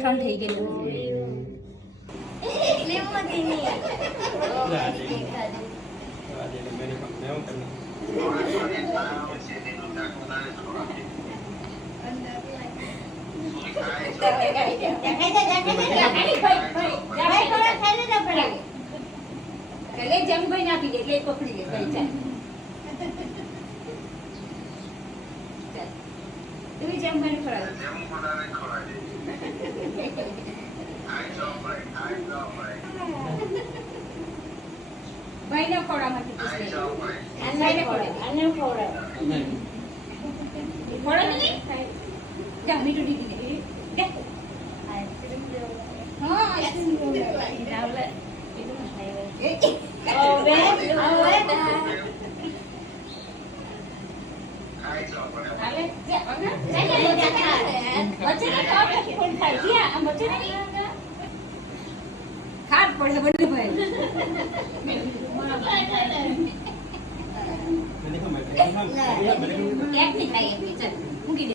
ઠંડ થઈ ગયેલું એટલે મોટી નહીં જમભાઈ નાખી દે એટલે પકડી લે તમે જમભાઈ ખવડાવે ભાઈ ને ખવડાવમાંથી પૂછે આને ખવડાવે ખવડાવે નહીં જા મીઠું દીધી દે હા આઈસ્ક્રીમ રાવલે ખાટ પડે બધું ભાઈ